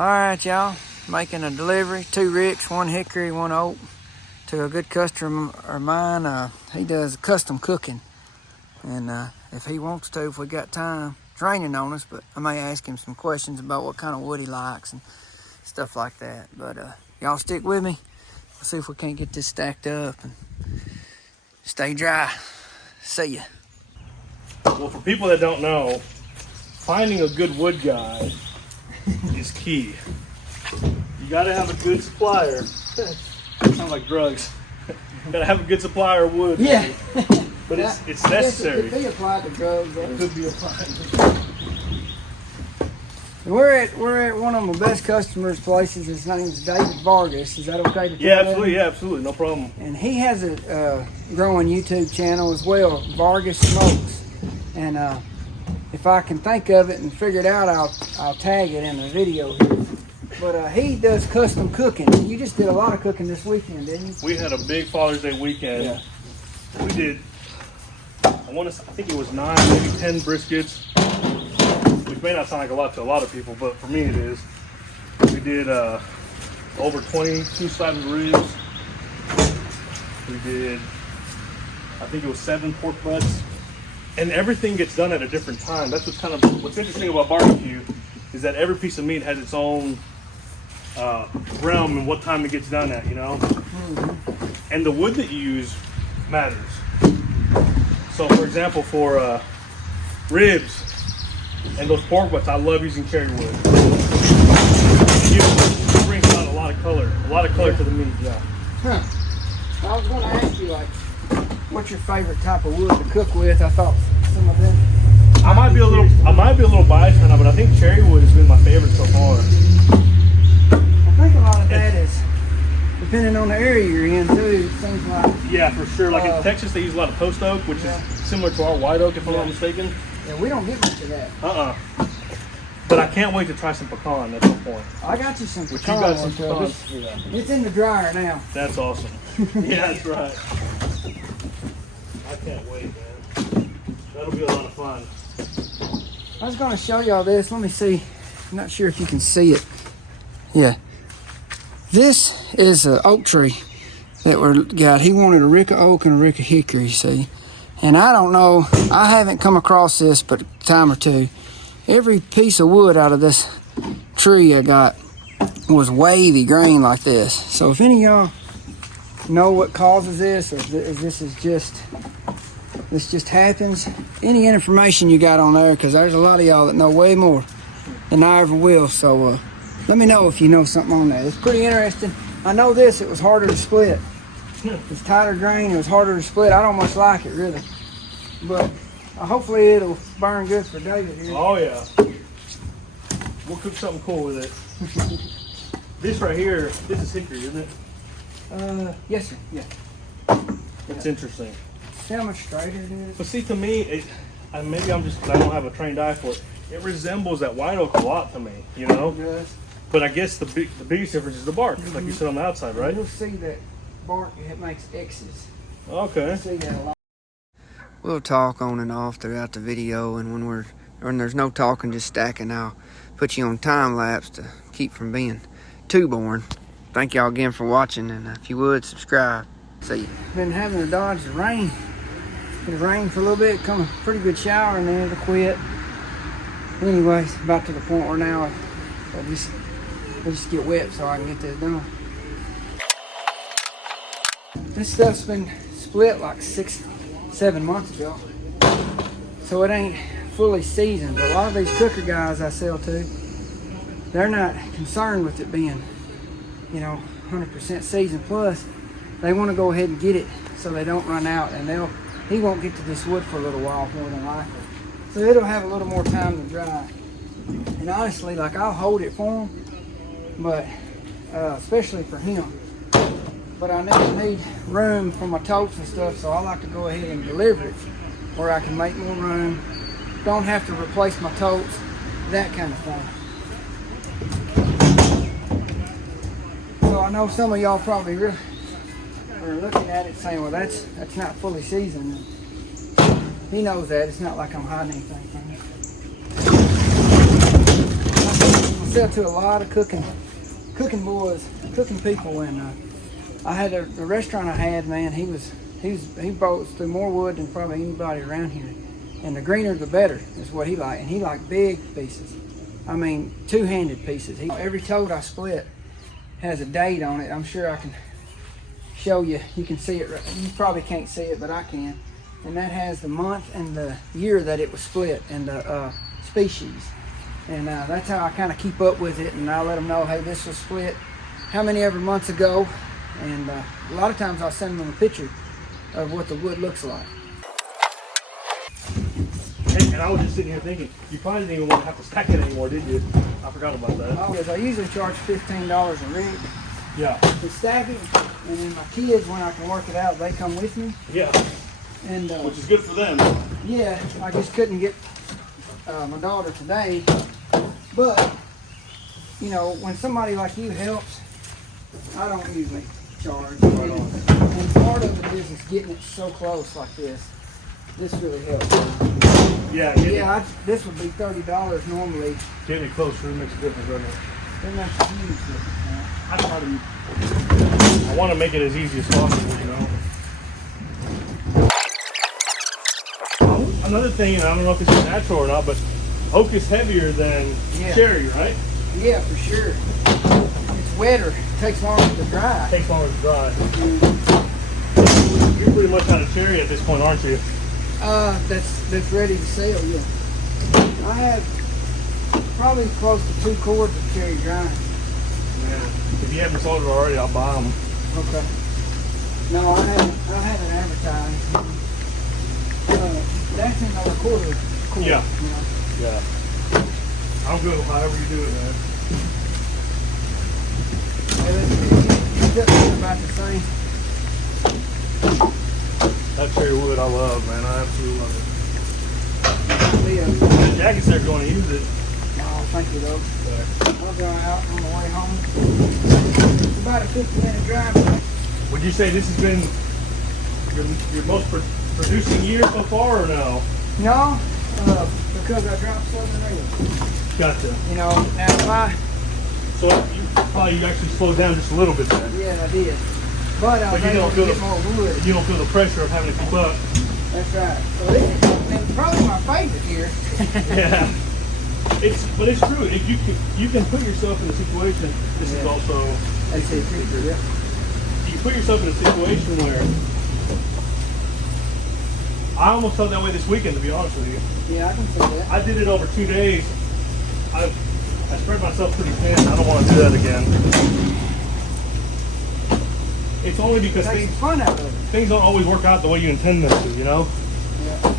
All right, y'all, making a delivery, 2 ricks, 1 hickory, 1 oak, to a good customer of mine. He does custom cooking, and if he wants to, if we got time, training on us, but I may ask him some questions about what kind of wood he likes and stuff like that. But y'all stick with me. We'll see if we can't get this stacked up and stay dry. See ya. Well, for people that don't know, finding a good wood guy is key. You gotta have a good supplier. Sounds like drugs. You gotta have a good supplier of wood. Yeah. But it's necessary. It could be applied to drugs. It could be applied. We're at one of my best customers' places. His name's David Vargas. Is that okay to tell Yeah, absolutely. Yeah, absolutely. No problem. And he has a growing YouTube channel as well, Vargas Smokes. And if I can think of it and figure it out, I'll tag it in the video here. But he does custom cooking. You just did a lot of cooking this weekend, didn't you? We had a big Father's Day weekend. Yeah. We did, I think it was 9, maybe 10 briskets. Which may not sound like a lot to a lot of people, but for me it is. We did over 22-sided ribs. We did, I think it was 7 pork butts. And everything gets done at a different time. That's what's interesting about barbecue, is that every piece of meat has its own realm and what time it gets done at, you know? Mm-hmm. And the wood that you use matters. So for example, for ribs and those pork butts, I love using cherry wood. It brings out a lot of color to the meat, yeah. Huh. I was gonna ask you, like, what's your favorite type of wood to cook with? I thought some of them. I might be a little biased right now, but I think cherry wood has been my favorite so far. I think a lot of that is depending on the area you're in too. It seems like. Yeah, for sure. Like in Texas, they use a lot of post oak, which is similar to our white oak, if I'm not mistaken. Yeah, we don't get much of that. But I can't wait to try some pecan at some point. I got you some pecan. You got some pecans. It's in the dryer now. That's awesome. Yeah, that's right. I can't wait, man. That'll be a lot of fun. I was going to show y'all this. Let me see. I'm not sure if you can see it. Yeah. This is an oak tree that we got. He wanted a rick of oak and a rick of hickory, see. And I don't know, I haven't come across this but a time or two. Every piece of wood out of this tree I got was wavy green like this. So if any of y'all know what causes this, or this just happens, any information you got on there, because there's a lot of y'all that know way more than I ever will. So let me know if you know something on that. It's pretty interesting. I know this, it was harder to split. It's tighter grain, it was harder to split. I don't much like it, really. But hopefully it'll burn good for David here. Oh, yeah. We'll cook something cool with it. This right here, this is hickory, isn't it? Yes, sir. Yeah. That's interesting. See how much straighter it is? But see, to me, maybe I'm just, I don't have a trained eye for it. It resembles that white oak a lot to me, you know? It does. But I guess the biggest difference is the bark, like you said on the outside, right? You'll see that bark, it makes X's. Okay. You'll see that a lot. We'll talk on and off throughout the video, and when there's no talking, just stacking, I'll put you on time lapse to keep from being too boring. Thank y'all again for watching, and if you would, subscribe. See you. Been having to dodge the rain. It rained for a little bit, come a pretty good shower, and then it'll quit. Anyways, about to the point where now I just get wet so I can get this done. This stuff's been split like 6-7 months ago, so it ain't fully seasoned. But a lot of these cooker guys I sell to, they're not concerned with it being, 100% seasoned. Plus, they want to go ahead and get it so they don't run out, and he won't get to this wood for a little while more than likely. So it'll have a little more time to dry. And honestly, like, I'll hold it for him, but especially for him. But I need room for my totes and stuff, so I like to go ahead and deliver it where I can make more room. Don't have to replace my totes, that kind of thing. So I know some of y'all probably are looking at it saying, well, that's not fully seasoned. He knows that. It's not like I'm hiding anything from him. sell to a lot of cooking boys, cooking people, and I had a restaurant I had, man. He brought through more wood than probably anybody around here, and the greener the better is what he liked, and he liked big pieces. I mean, two-handed pieces. Every toad I split has a date on it. I'm sure I can show you. You can see it. You probably can't see it, but I can. And that has the month and the year that it was split and the species. And that's how I kind of keep up with it. And I let them know, hey, this was split how many ever months ago. And a lot of times I'll send them a picture of what the wood looks like. And I was just sitting here thinking, you probably didn't even want to have to stack it anymore, did you? I forgot about that. Oh, yes, I usually charge $15 a rig. Yeah. To stack it, and then my kids, when I can work it out, they come with me. Yeah. And which is good for them. Yeah, I just couldn't get my daughter today. But, you know, when somebody like you helps, I don't usually charge. Right on. And part of it is getting it so close like this. This really helps. Yeah, this would be $30 normally. Getting it close really makes a difference, doesn't it? That makes a huge difference, man. I want to make it as easy as possible, you know. Another thing, and I don't know if this is natural or not, but oak is heavier than cherry, right? Yeah, for sure. It's wetter. It takes longer to dry. It takes longer to dry. You're pretty much out of cherry at this point, aren't you? That's ready to sell, yeah. I have probably close to 2 cords of cherry drying. Yeah. If you haven't sold it already, I'll buy them. Okay. No, I haven't advertised. That's in the quarter. Yeah. You know? Yeah. I'm good with however you do it, man. It's just about the same. That cherry wood I love, man. I absolutely love it. The The jackets they're going to use it. oh, thank you, though. Okay. I'll go out on the way home. It's about a 50-minute drive. Would you say this has been your most producing year so far, or no? No, because I dropped Southern Rail. Gotcha. You know, now if So you actually slowed down just a little bit then. yeah, I did. But I was able to get more wood. You don't feel the pressure of having to keep up. That's right. So it's probably my favorite here. Yeah. But it's true. If you can put yourself in a situation. This is also. That's it, yeah. You put yourself in a situation where. I almost felt that way this weekend, to be honest with you. Yeah, I can see that. I did it over 2 days. I spread myself pretty thin. I don't want to do that again. It's only because things don't always work out the way you intend them to, you know? Yeah.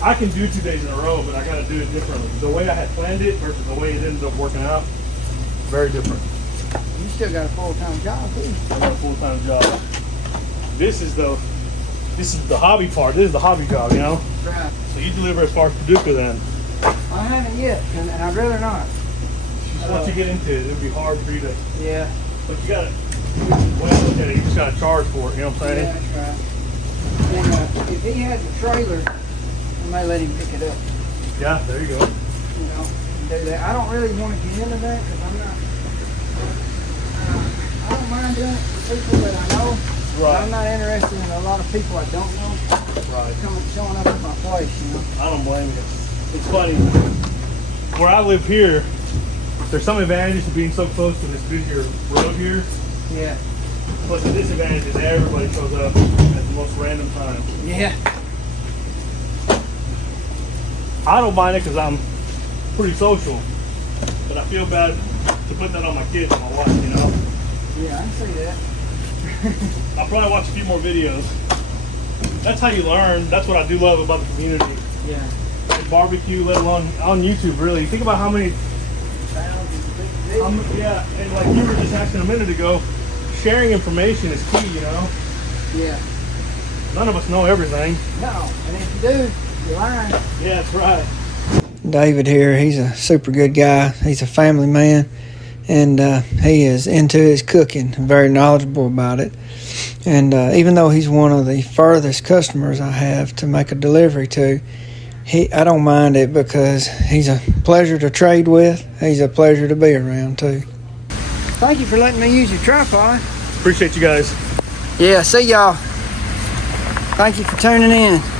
I can do 2 days in a row, but I got to do it differently. The way I had planned it versus the way it ended up working out, very different. You still got a full-time job, too. I got a full-time job. This is the hobby part. This is the hobby job, you know? Right. So you deliver as far as Paducah then. I haven't yet, and I'd rather not. Once you get into it, it'll be hard for you to. Yeah. But you got to. Well, look at it. You just got to charge for it. You know what I'm saying? Yeah, that's right. And if he has a trailer, I may let him pick it up. Yeah, there you go. You know, do that. I don't really want to get into that because I'm not. I don't mind doing it for people that I know. Right. But I'm not interested in a lot of people I don't know. Right. Showing up at my place, you know. I don't blame you. It's funny. Where I live here, there's some advantages to being so close to this busier road here. Yeah. But the disadvantage is everybody shows up at the most random times. Yeah. I don't mind it because I'm pretty social, but I feel bad to put that on my kids and my wife, you know? Yeah, I can see that. I'll probably watch a few more videos. That's how you learn. That's what I do love about the community. Yeah. And barbecue, let alone on YouTube, really. Think about how many... yeah, and like you were just asking a minute ago, sharing information is key, you know? Yeah. None of us know everything. No, and if you do, you're lying. Yeah, that's right. David here, he's a super good guy. He's a family man, and he is into his cooking, very knowledgeable about it. And even though he's one of the furthest customers I have to make a delivery to, I don't mind it because he's a pleasure to trade with. He's a pleasure to be around too. Thank you for letting me use your tripod. Appreciate you guys. Yeah, see y'all. Thank you for tuning in.